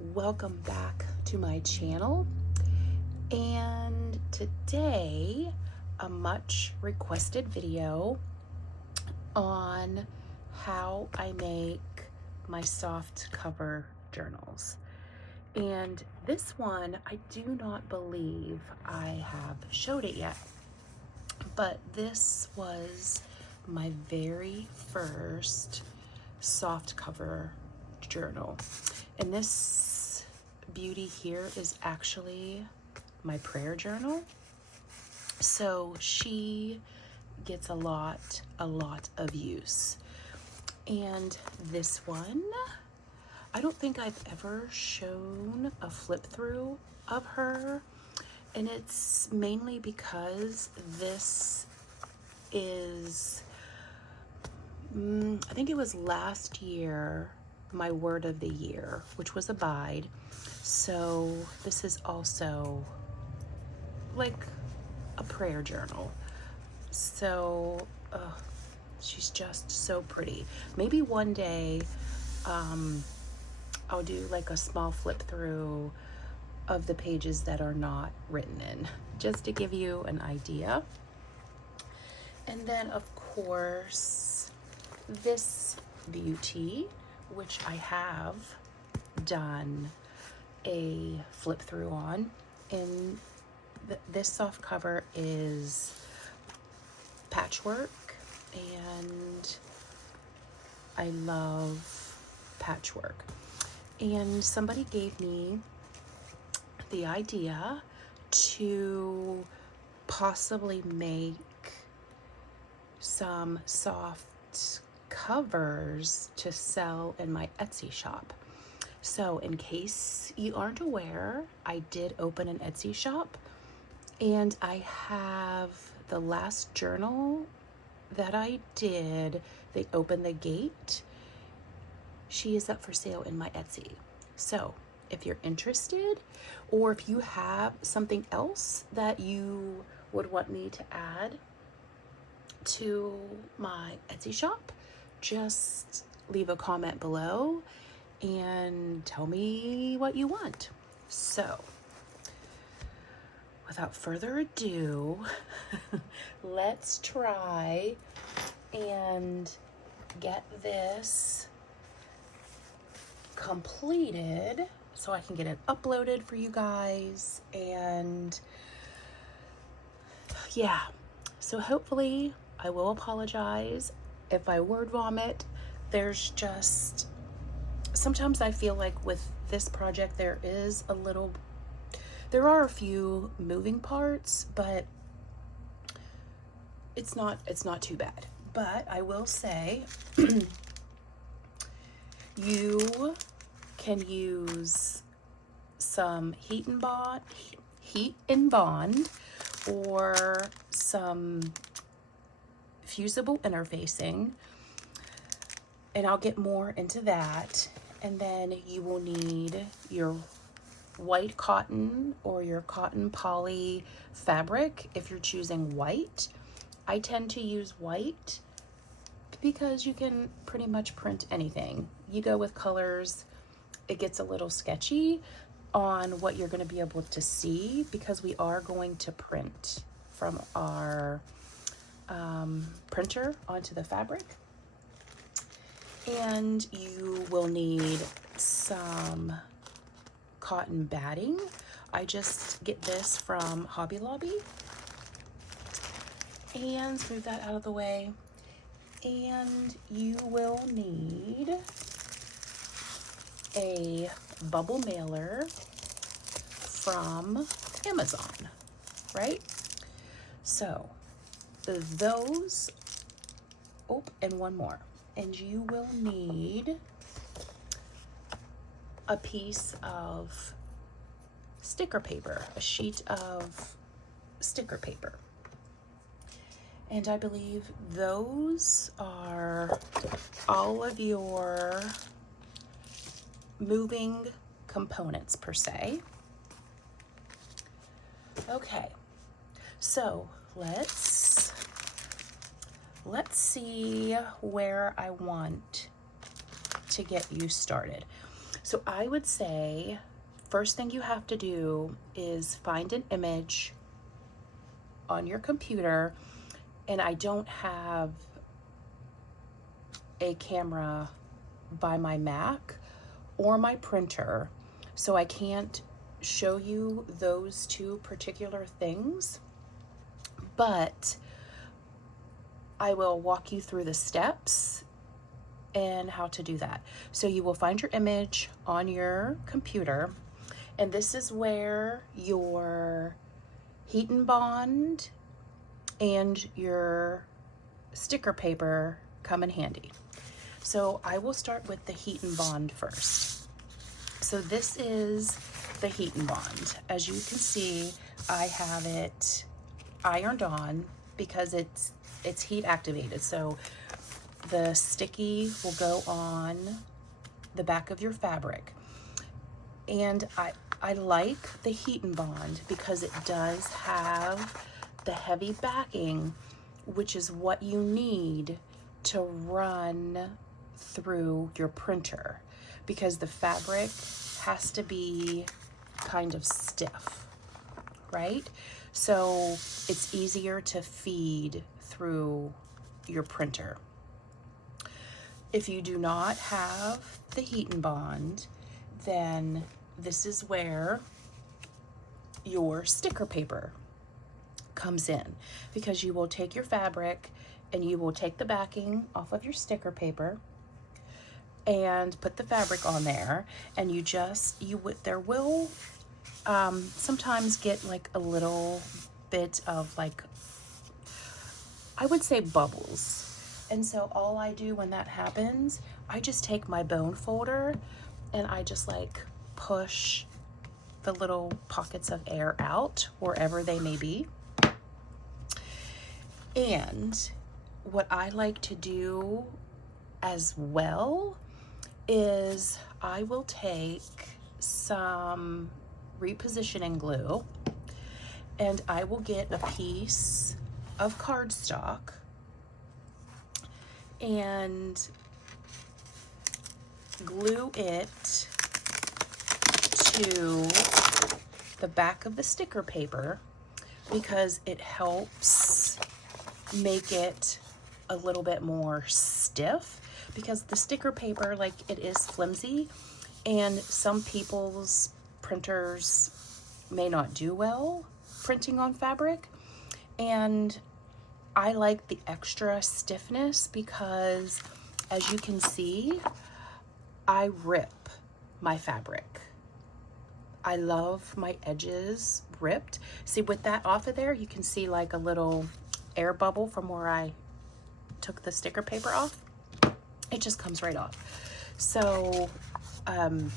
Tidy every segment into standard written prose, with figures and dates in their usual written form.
Welcome back to my channel, and today a much requested video on how I make my soft cover journals. And this one, I do not believe I have showed it yet, but this was my very first soft cover journal. And this beauty here is actually my prayer journal. So she gets a lot of use. And this one, I don't think I've ever shown a flip through of her. And it's mainly because this is, I think it was last year, my word of the year, which was abide. So this is also like a prayer journal. So she's just so pretty. Maybe one day I'll do like a small flip through of the pages that are not written in, just to give you an idea. And then of course this beauty, which I have done a flip through on, and this soft cover is patchwork, and I love patchwork. And somebody gave me the idea to possibly make some soft covers to sell in my Etsy shop. So in case you aren't aware, I did open an Etsy shop, and I have the last journal that I did, they opened the gate. She is up for sale in my Etsy. So if you're interested, or if you have something else that you would want me to add to my Etsy shop, just leave a comment below and tell me what you want. So without further ado, let's try and get this completed so I can get it uploaded for you guys. And yeah, so hopefully, I will apologize if I word vomit. There's just, sometimes I feel like with this project there are a few moving parts, but it's not too bad. But I will say you can use some heat and bond or some fusible interfacing, and I'll get more into that. And then you will need your white cotton or your cotton poly fabric if you're choosing white. I tend to use white because you can pretty much print anything. You go with colors, it gets a little sketchy on what you're going to be able to see, because we are going to print from our printer onto the fabric. And you will need some cotton batting. I just get this from Hobby Lobby. And move that out of the way. And you will need a bubble mailer from Amazon, right? So those, and one more. And you will need a piece of sticker paper, a sheet of sticker paper. And I believe those are all of your moving components per se. Okay, so let's see where I want to get you started. So I would say first thing you have to do is find an image on your computer, and I don't have a camera by my Mac or my printer, so I can't show you those two particular things, but I will walk you through the steps and how to do that. So you will find your image on your computer, and this is where your heat and bond and your sticker paper come in handy. So I will start with the heat and bond first. So this is the heat and bond. As you can see, I have it ironed on because it's heat activated. So the sticky will go on the back of your fabric. And I like the heat and bond because it does have the heavy backing, which is what you need to run through your printer, because the fabric has to be kind of stiff, right? So it's easier to feed through your printer. If you do not have the heat and bond, then this is where your sticker paper comes in, because you will take your fabric and you will take the backing off of your sticker paper and put the fabric on there, and there will sometimes get like a little bit of, like, I would say, bubbles. And so all I do when that happens, I just take my bone folder and I just like push the little pockets of air out wherever they may be. And what I like to do as well is I will take some repositioning glue and I will get a piece of cardstock and glue it to the back of the sticker paper, because it helps make it a little bit more stiff, because the sticker paper, like, it is flimsy and some people's printers may not do well printing on fabric, and I like the extra stiffness because, as you can see, I rip my fabric. I love my edges ripped. See, with that off of there, you can see like a little air bubble from where I took the sticker paper off. It just comes right off. So I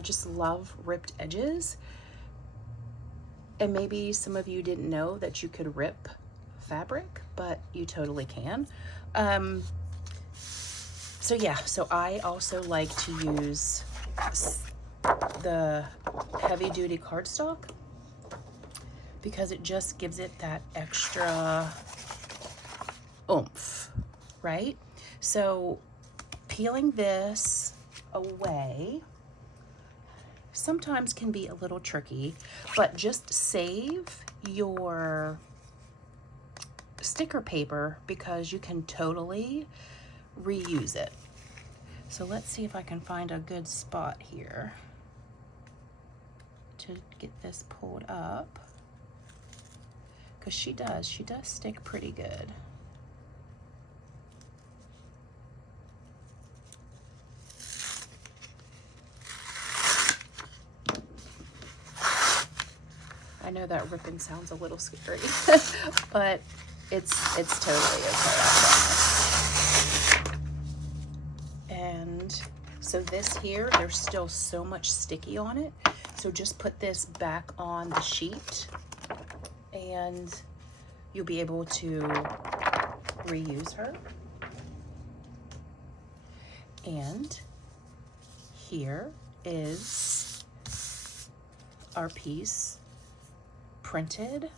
just love ripped edges. And maybe some of you didn't know that you could rip fabric, but you totally can. So yeah, so I also like to use the heavy duty cardstock because it just gives it that extra oomph, right? So peeling this away sometimes can be a little tricky, but just save your sticker paper because you can totally reuse it. So let's see if I can find a good spot here to get this pulled up, because she does stick pretty good. I know that ripping sounds a little scary, but it's totally okay, I promise. And so this here, there's still so much sticky on it. So just put this back on the sheet and you'll be able to reuse her. And here is our piece printed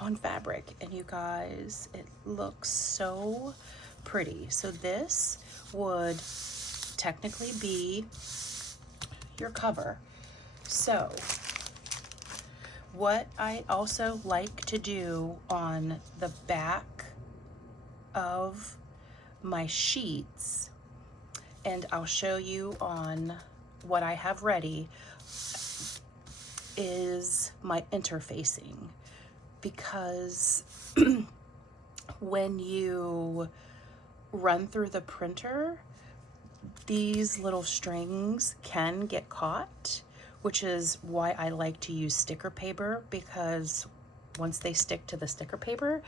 on fabric, and you guys, it looks so pretty. So this would technically be your cover. So what I also like to do on the back of my sheets, and I'll show you on what I have ready, is my interfacing, because when you run through the printer, these little strings can get caught, which is why I like to use sticker paper, because once they stick to the sticker paper,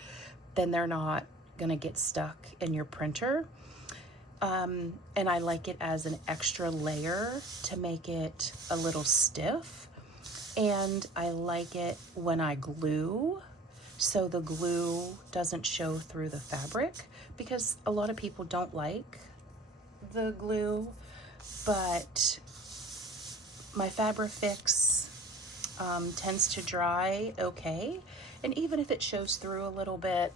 then they're not gonna get stuck in your printer. And I like it as an extra layer to make it a little stiff. And I like it when I glue, so the glue doesn't show through the fabric, because a lot of people don't like the glue, but my Fabrifix tends to dry okay, and even if it shows through a little bit,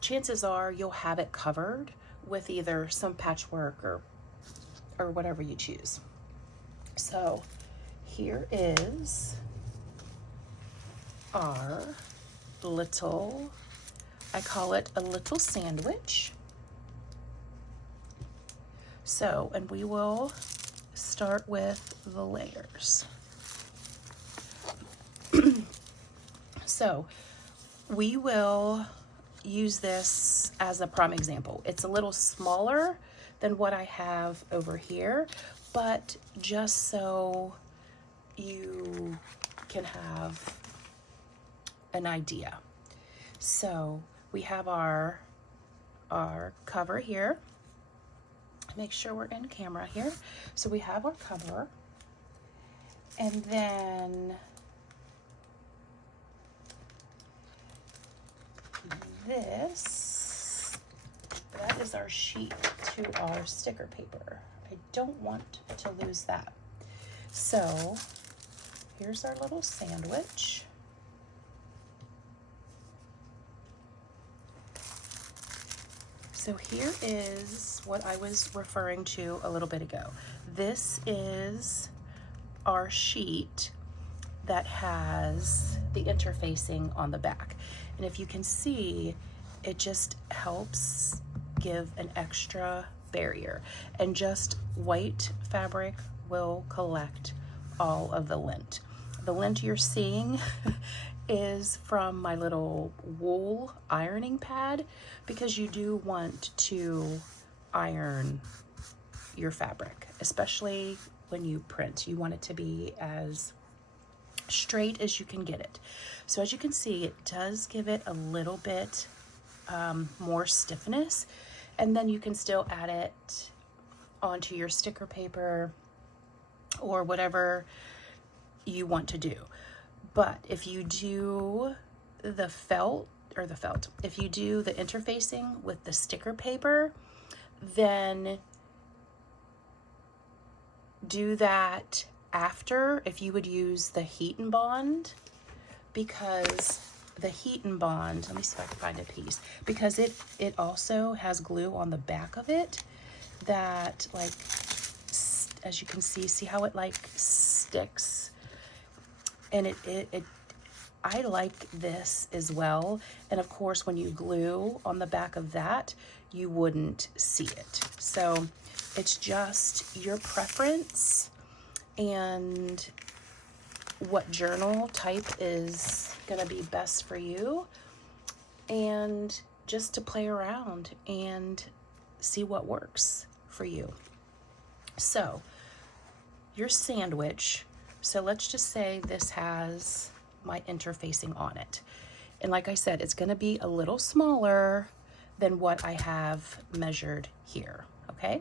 chances are you'll have it covered with either some patchwork or whatever you choose. So here is our little, I call it a little sandwich. So, and we will start with the layers. So we will use this as a prime example. It's a little smaller than what I have over here, but just so you can have an idea. So we have our cover here. Make sure we're in camera here. So we have our cover, and then that is our sheet to our sticker paper. I don't want to lose that. So here's our little sandwich. So here is what I was referring to a little bit ago. This is our sheet that has the interfacing on the back. And if you can see, it just helps give an extra barrier. And just white fabric will collect all of the lint. The lint you're seeing is from my little wool ironing pad, because you do want to iron your fabric, especially when you print. You want it to be as straight as you can get it. So as you can see, it does give it a little bit more stiffness, and then you can still add it onto your sticker paper or whatever you want to do. But if you do the if you do the interfacing with the sticker paper, then do that after, if you would use the heat and bond, because the heat and bond, let me see if I can find a piece, because it also has glue on the back of it that, like, as you can see how it like sticks, and I like this as well. And of course, when you glue on the back of that, you wouldn't see it. So it's just your preference and what journal type is gonna be best for you, and just to play around and see what works for you. So your sandwich, so let's just say this has my interfacing on it. And like I said, it's gonna be a little smaller than what I have measured here, okay?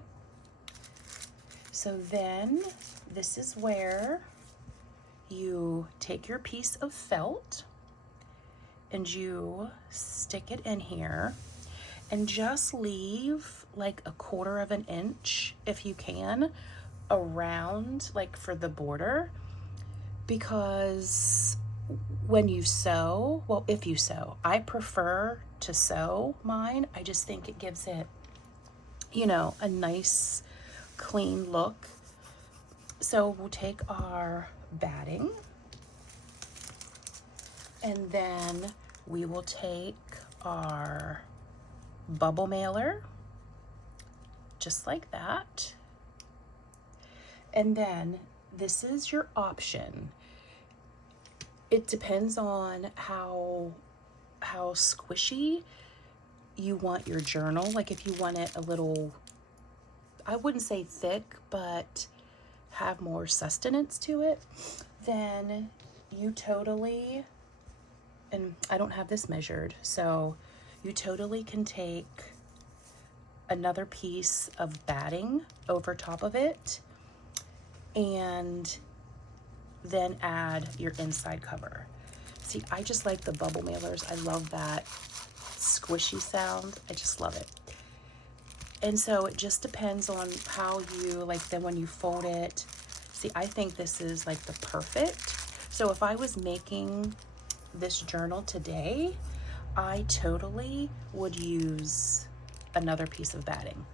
So then this is where you take your piece of felt and you stick it in here, and just leave like 1/4 of an inch, if you can, around, like, for the border, because when you sew, well, if you sew, I prefer to sew mine. I just think it gives it, you know, a nice clean look. So we'll take our batting, and then we will take our bubble mailer, just like that. And then this is your option. It depends on how squishy you want your journal. Like if you want it a little, I wouldn't say thick, but have more sustenance to it, then you totally, and I don't have this measured, so you totally can take another piece of batting over top of it and then add your inside cover. See, I just like the bubble mailers. I love that squishy sound. I just love it. And so it just depends on how you, like, then when you fold it, see, I think this is like the perfect. So if I was making this journal today, I totally would use another piece of batting.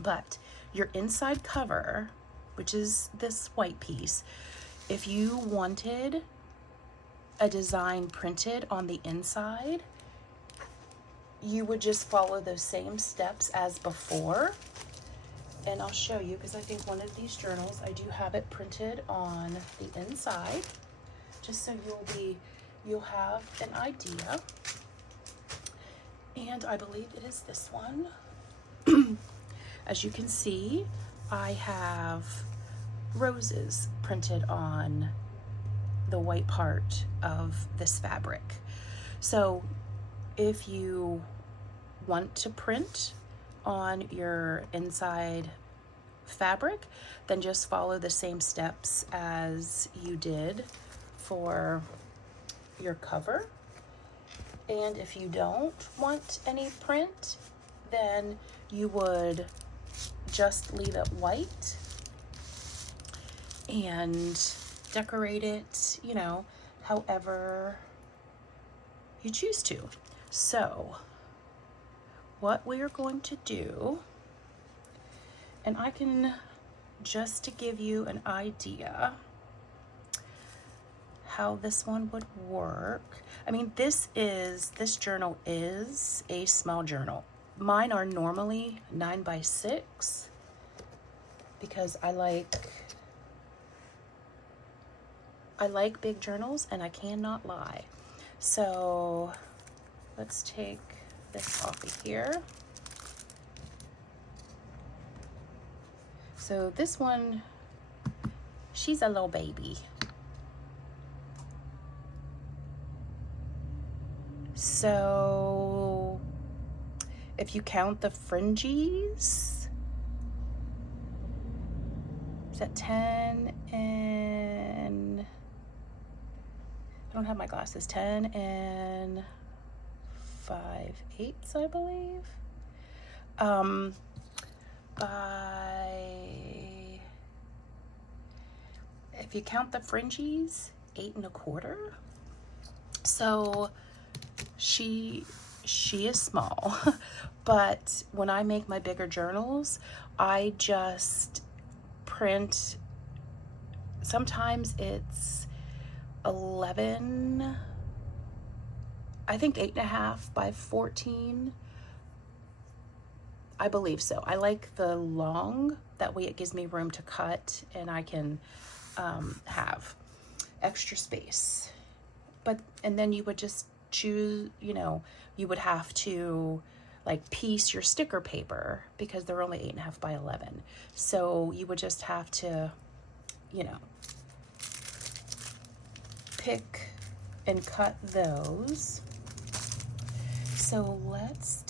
But your inside cover, which is this white piece, if you wanted a design printed on the inside, you would just follow those same steps as before. And I'll show you, because I think one of these journals, I do have it printed on the inside, just so you'll have an idea. And I believe it is this one. As you can see, I have roses printed on the white part of this fabric. So if you want to print on your inside fabric, then just follow the same steps as you did for your cover. And if you don't want any print, then you would just leave it white and decorate it, you know, however you choose to. So what we are going to do, and I can, just to give you an idea how this one would work. I mean, this journal is a small journal. Mine are normally 9x6 because I like big journals, and I cannot lie. So let's take this off of here. So this one, she's a little baby. So if you count the fringes, is that 10 and, I don't have my glasses, 10 and 5/8, I believe. If you count the fringes, 8 1/4. So she is small. But when I make my bigger journals, I just print, sometimes it's 11, I think 8.5 by 14. I believe so. I like the long, that way it gives me room to cut and I can have extra space. And then you would just choose, you know, you would have to like piece your sticker paper because they're only 8.5 by 11. So you would just have to, you know, pick and cut those. So let's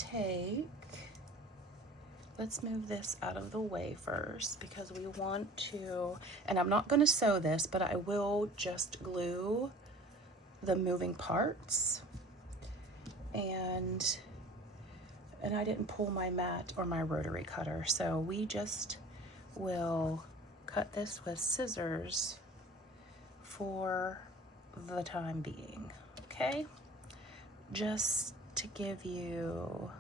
move this out of the way first, because we want to, and I'm not going to sew this, but I will just glue the moving parts. And I didn't pull my mat or my rotary cutter, so we just will cut this with scissors for the time being, okay? Just to give you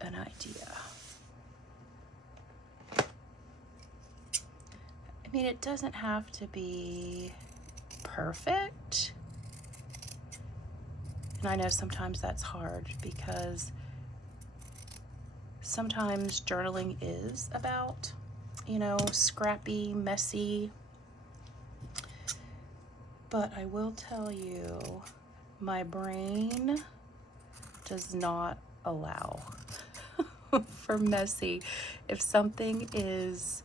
an idea. mean, it doesn't have to be perfect. And I know sometimes that's hard because sometimes journaling is about, you know, scrappy, messy. But I will tell you, my brain does not allow for messy. If something is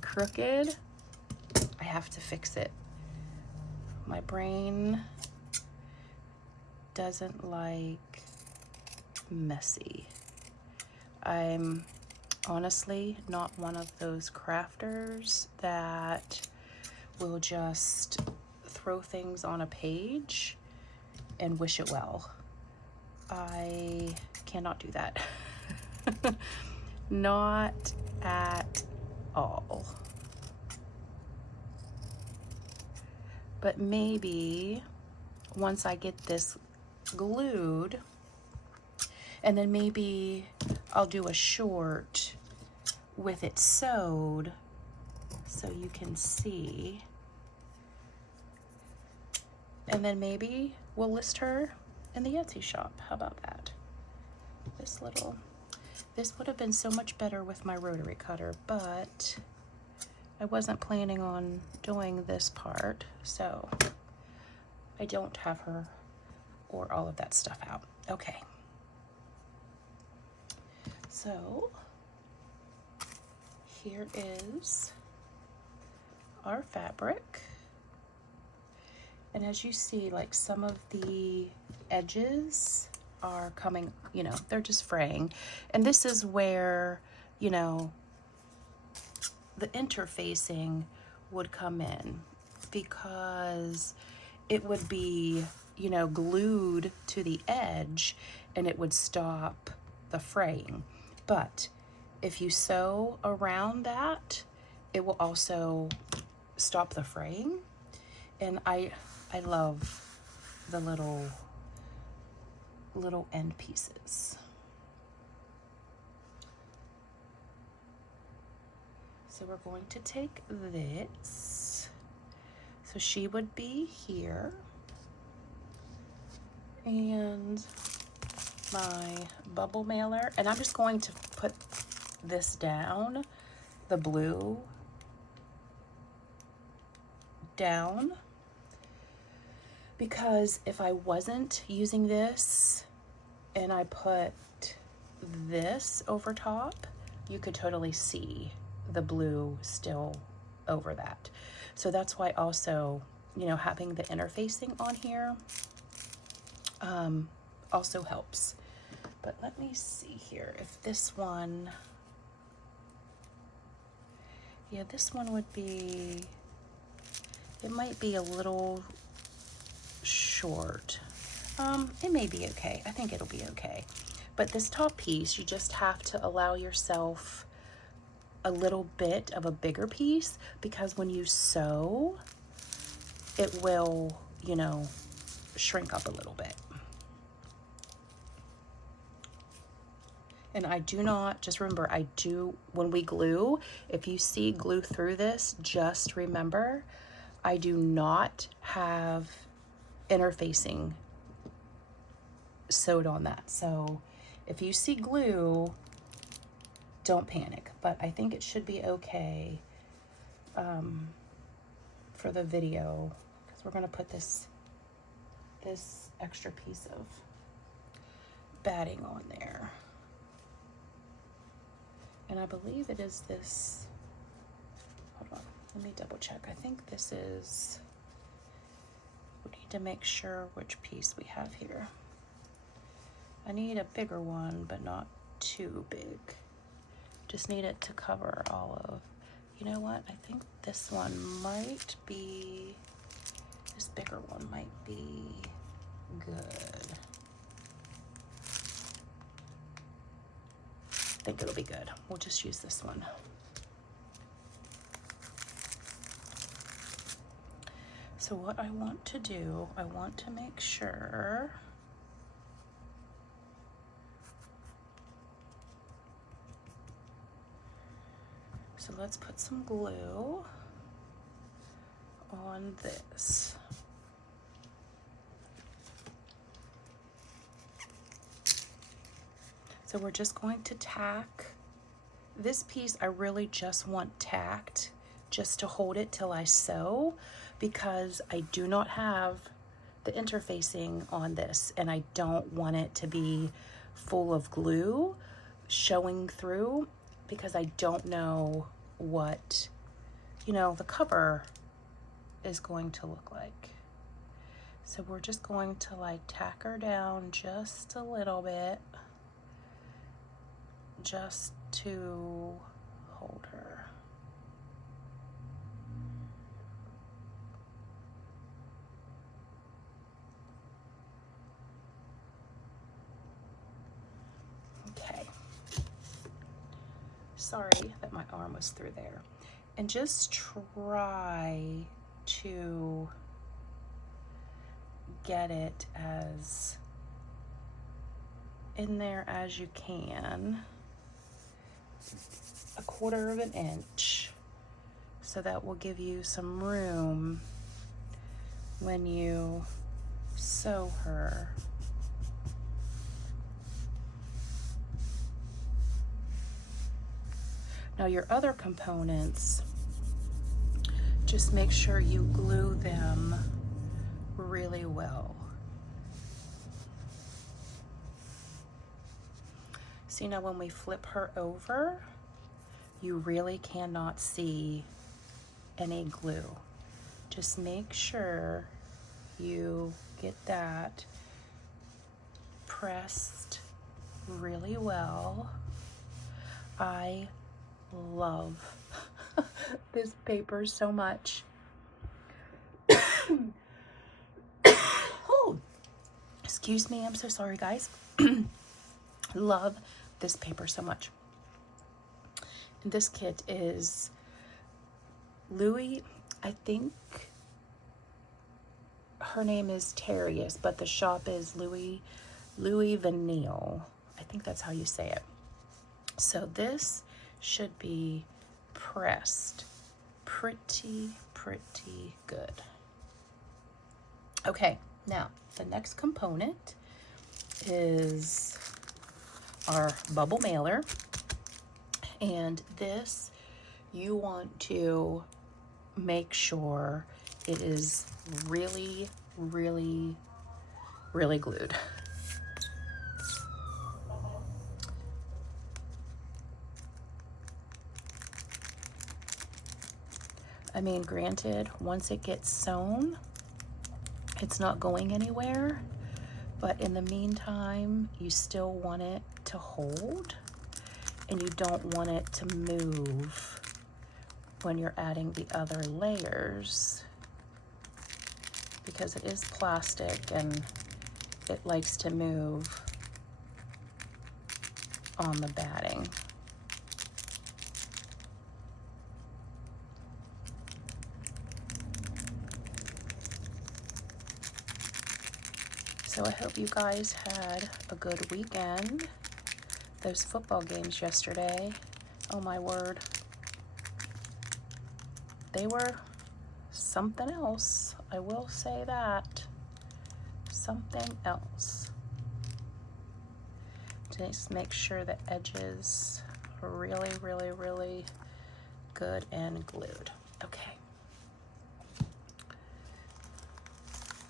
crooked, I have to fix it. My brain doesn't like messy. I'm honestly not one of those crafters that will just throw things on a page and wish it well. I cannot do that. Not at all. But maybe once I get this glued, and then maybe I'll do a short with it sewed so you can see. And then maybe we'll list her in the Etsy shop. How about that? This would have been so much better with my rotary cutter, but I wasn't planning on doing this part, so I don't have her or all of that stuff out. Okay. So here is our fabric. And as you see, like some of the edges are coming, you know, they're just fraying. And this is where, you know, the interfacing would come in, because it would be, you know, glued to the edge and it would stop the fraying. But if you sew around that, it will also stop the fraying. And I love the little end pieces. So we're going to take this. So she would be here. And my bubble mailer. And I'm just going to put this down, the blue down, because if I wasn't using this and I put this over top, you could totally see the blue still over that. So that's why also, you know, having the interfacing on here also helps. But let me see here if this one, yeah, this one would be, it might be a little short. It may be okay. I think it'll be okay. But this top piece, you just have to allow yourself a little bit of a bigger piece, because when you sew, it will, you know, shrink up a little bit. And I do not, just remember, when we glue, if you see glue through this, just remember, I do not have interfacing sewed on that. So if you see glue, don't panic, but I think it should be okay for the video, because we're going to put this extra piece of batting on there. And I believe it is this, hold on, let me double check. I think this is, we need to make sure which piece we have here. I need a bigger one, but not too big. Just need it to cover all of, you know what? I think this one might be, this bigger one might be good. I think it'll be good. We'll just use this one. So what I want to do, I want to make sure so let's put some glue. on this. So we're just going to tack this piece. I really just want tacked just to hold it till I sew, because I do not have the interfacing on this and I don't want it to be full of glue showing through, because I don't know what, you know, the cover is going to look like. So we're just going to like tack her down just a little bit, just to hold her. Okay. Sorry that my arm was through there. And just try to get it as in there as you can. 1/4 of an inch, so that will give you some room when you sew her. Now your other components, just make sure you glue them really well. See, now when we flip her over, you really cannot see any glue. Just make sure you get that pressed really well. I love this paper so much. Oh, excuse me, I'm so sorry, guys. Love this paper so much. And this kit is Louis, I think her name is Terrius, but the shop is Louis Vanille. I think that's how you say it. So this should be pressed pretty good. Okay, now the next component is our bubble mailer. And this, you want to make sure it is really glued. I mean, granted, once it gets sewn, it's not going anywhere, but in the meantime, you still want it to hold, and you don't want it to move when you're adding the other layers, because it is plastic and it likes to move on the batting. So I hope you guys had a good weekend. Those football games yesterday, oh my word, they were something else. I will say that. Something else. Just make sure the edges are really good and glued. Okay.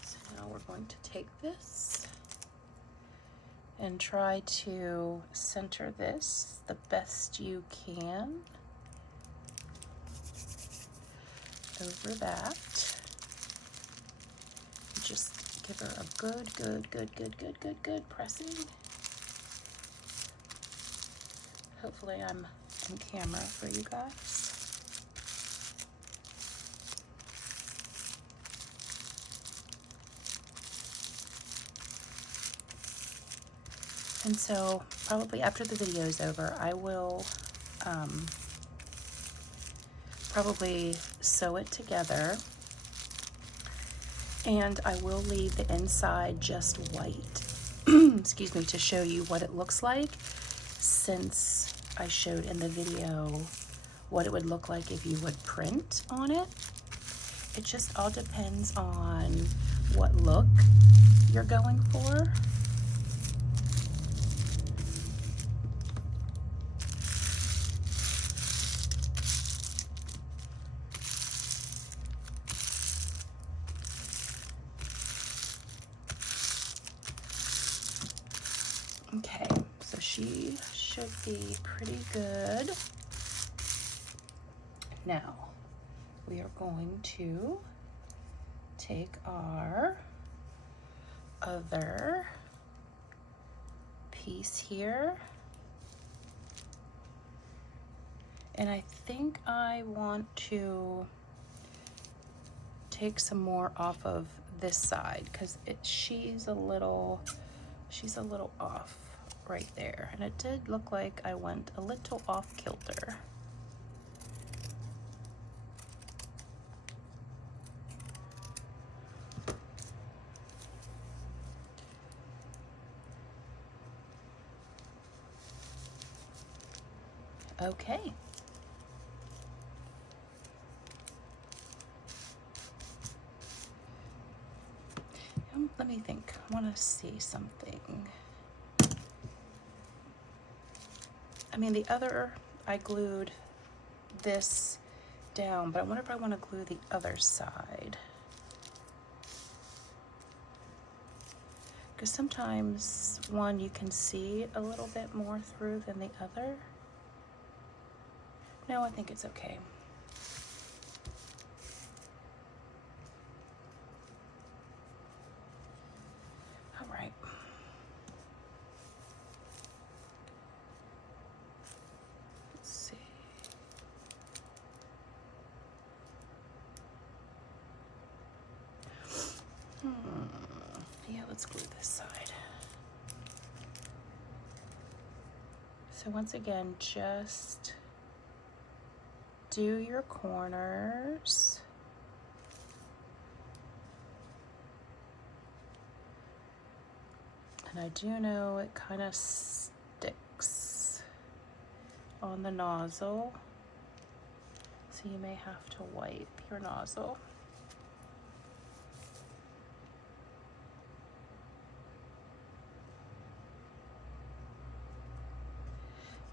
So now we're going to take this and try to center this the best you can over that. Just give her a good pressing. Hopefully I'm on camera for you guys. And so probably after the video is over, I will probably sew it together, and I will leave the inside just white, excuse me, to show you what it looks like, since I showed in the video what it would look like if you would print on it. It just all depends on what look you're going for. Okay, so she should be pretty good. Now, we are going to take our other piece here, and I think I want to take some more off of this side because she's a little off right there, and it did look like I went a little off kilter. Okay. Let me think. I want to see something. I mean, the other, I glued this down, but I wonder if I want to glue the other side. Because sometimes one you can see a little bit more through than the other. No, I think it's okay. All right. Let's see. Yeah, let's glue this side. So once again, just do your corners. And I do know it kind of sticks on the nozzle, so you may have to wipe your nozzle.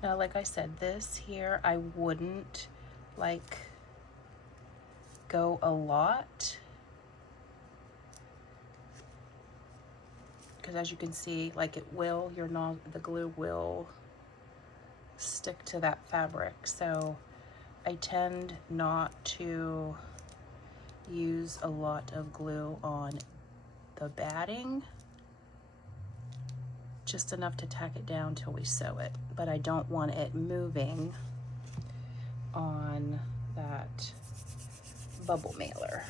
Now, like I said, this here, I wouldn't like go a lot, because as you can see, like it will, the glue will stick to that fabric. So I tend not to use a lot of glue on the batting, just enough to tack it down till we sew it, but I don't want it moving on that bubble mailer.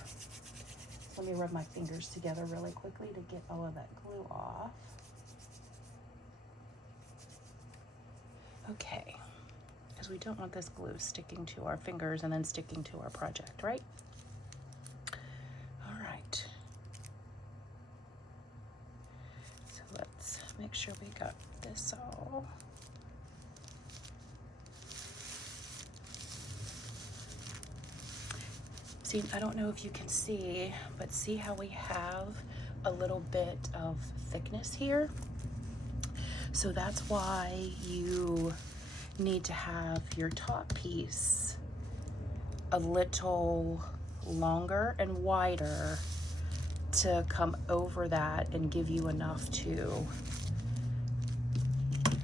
Let me rub my fingers together really quickly to get all of that glue off. Okay, because we don't want this glue sticking to our fingers and then sticking to our project, right? All right. So let's make sure we got this all. See, I don't know if you can see, but see how we have a little bit of thickness here? So that's why you need to have your top piece a little longer and wider to come over that and give you enough to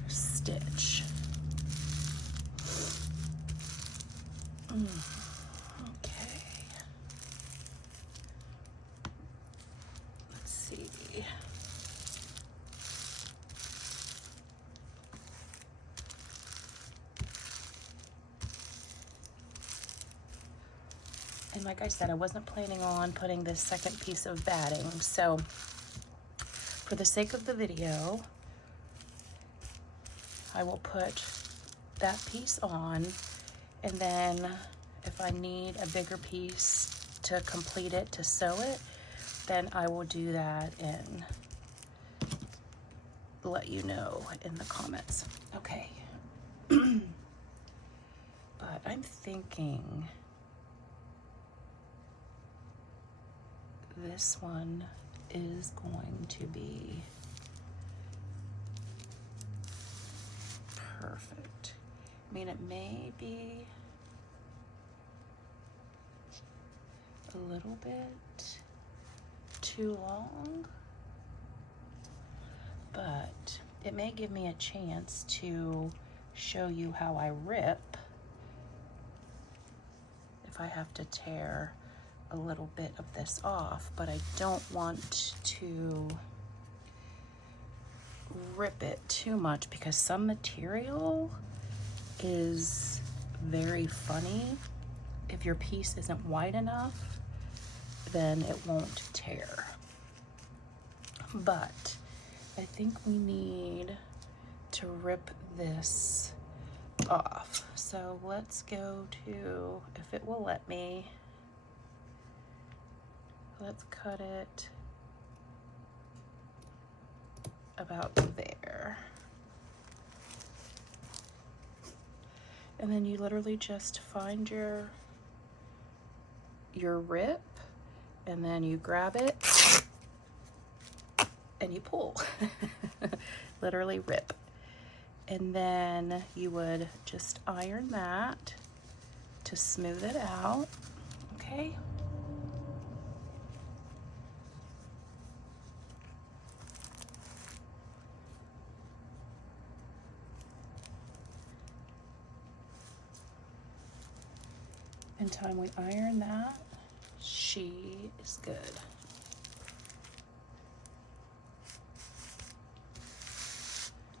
stitch. Okay. Let's see. And like I said, I wasn't planning on putting this second piece of batting, so for the sake of the video, I will put that piece on, and then if I need a bigger piece to complete it, to sew it, then I will do that and let you know in the comments. Okay. But I'm thinking this one is going to be perfect. I mean, it may be a little bit too long, but it may give me a chance to show you how I rip if I have to tear a little bit of this off, but I don't want to rip it too much because some material is very funny. If your piece isn't wide enough, then it won't tear. But I think we need to rip this off. So let's go to, if it will let me, let's cut it about there. And then you literally just find your rip, and then you grab it and you pull. Literally rip. And then you would just iron that to smooth it out, okay? In time we iron that, she is good.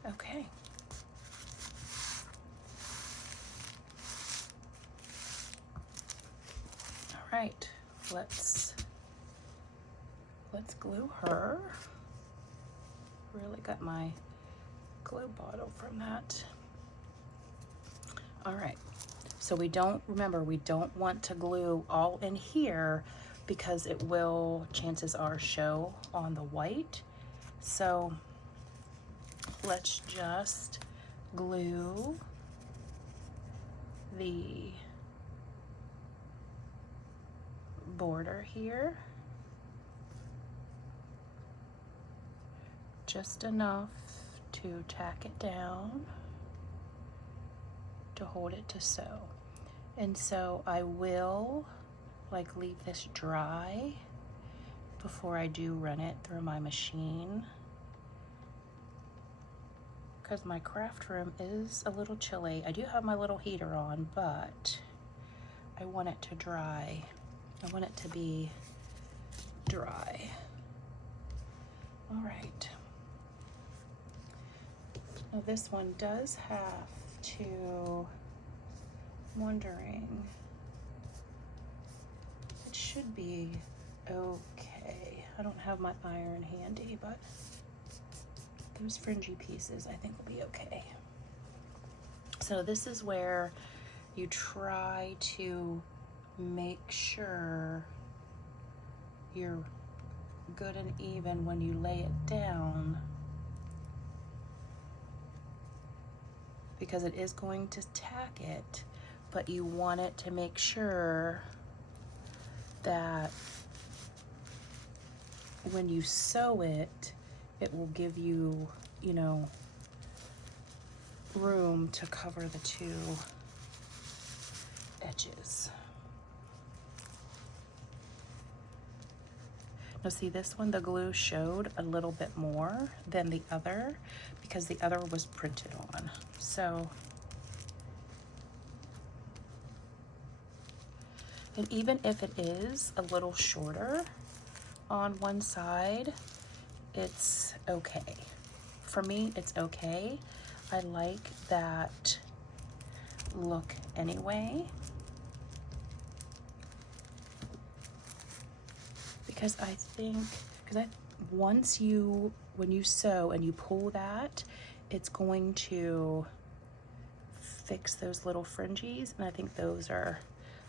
Okay. All right, let's glue her. Really got my glue bottle from that. All right, so we don't want to glue all in here because it will, chances are, show on the white. So let's just glue the border here just enough to tack it down to hold it to sew. And so I will like leave this dry before I do run it through my machine, because my craft room is a little chilly. I do have my little heater on, but I want it to dry. I want it to be dry. All right. Now this one does have to, I'm wondering, it should be okay. I don't have my iron handy, but those fringy pieces I think will be okay. So this is where you try to make sure you're good and even when you lay it down, because it is going to tack it, but you want it to make sure that when you sew it, it will give you, you know, room to cover the two edges. Now see, this one, the glue showed a little bit more than the other because the other was printed on. So, and even if it is a little shorter on one side, it's okay. For me, it's okay. I like that look anyway, because I think, once you, when you sew and you pull that, it's going to fix those little fringes, and I think those are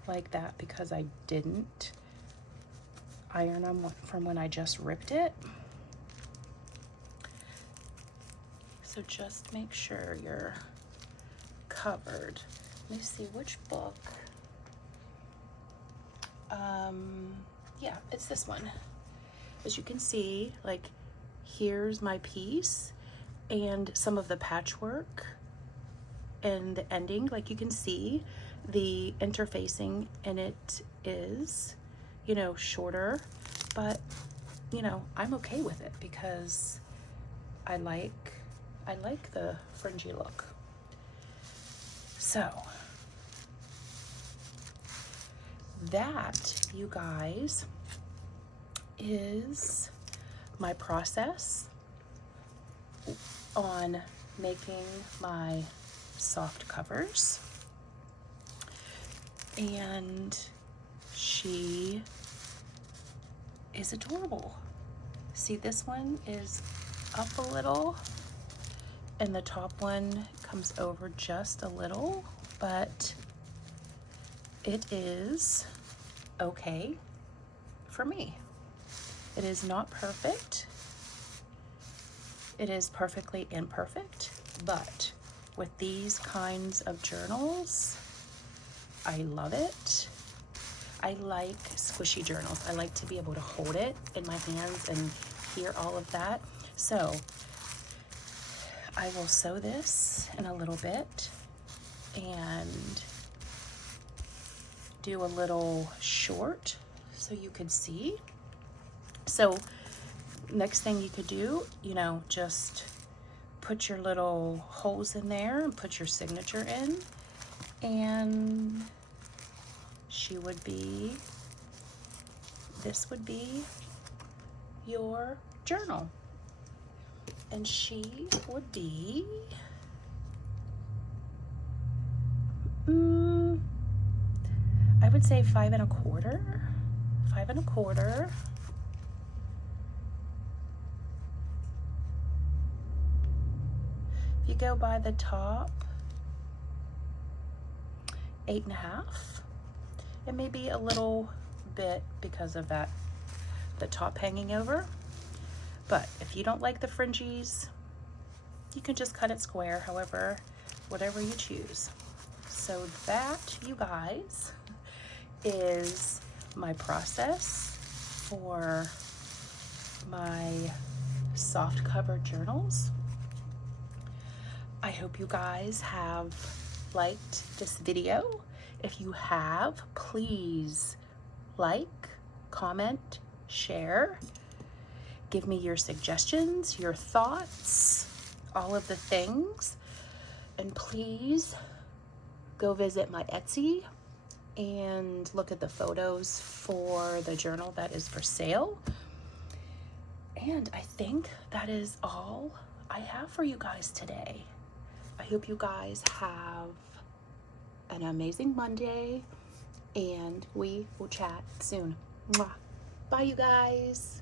like that because I didn't iron them from when I just ripped it. So just make sure you're covered. Let me see which book. Yeah, it's this one. as you can see, like here's my piece and some of the patchwork and the ending, like you can see the interfacing, and it is, you know, shorter, but you know, I'm okay with it because I like the fringy look. So that, you guys, is my process on making my soft covers. And she is adorable. See, this one is up a little and the top one comes over just a little, but it is okay for me. It is not perfect. It is perfectly imperfect, but with these kinds of journals, I love it. I like squishy journals. I like to be able to hold it in my hands and hear all of that. So I will sew this in a little bit and do a little short so you could see. So next thing you could do, you know, just put your little holes in there and put your signature in, and she would be, this would be your journal. And she would be, I would say 5 1/4. 5 1/4. If you go by the top, 8 1/2. It may be a little bit because of that, the top hanging over. But if you don't like the fringies, you can just cut it square, however, whatever you choose. So that, you guys, is my process for my soft cover journals. I hope you guys have liked this video. If you have, please like, comment, share. Give me your suggestions, your thoughts, all of the things. And please go visit my Etsy and look at the photos for the journal that is for sale. And I think that is all I have for you guys today. I hope you guys have an amazing Monday, and we will chat soon. Mwah. Bye, you guys.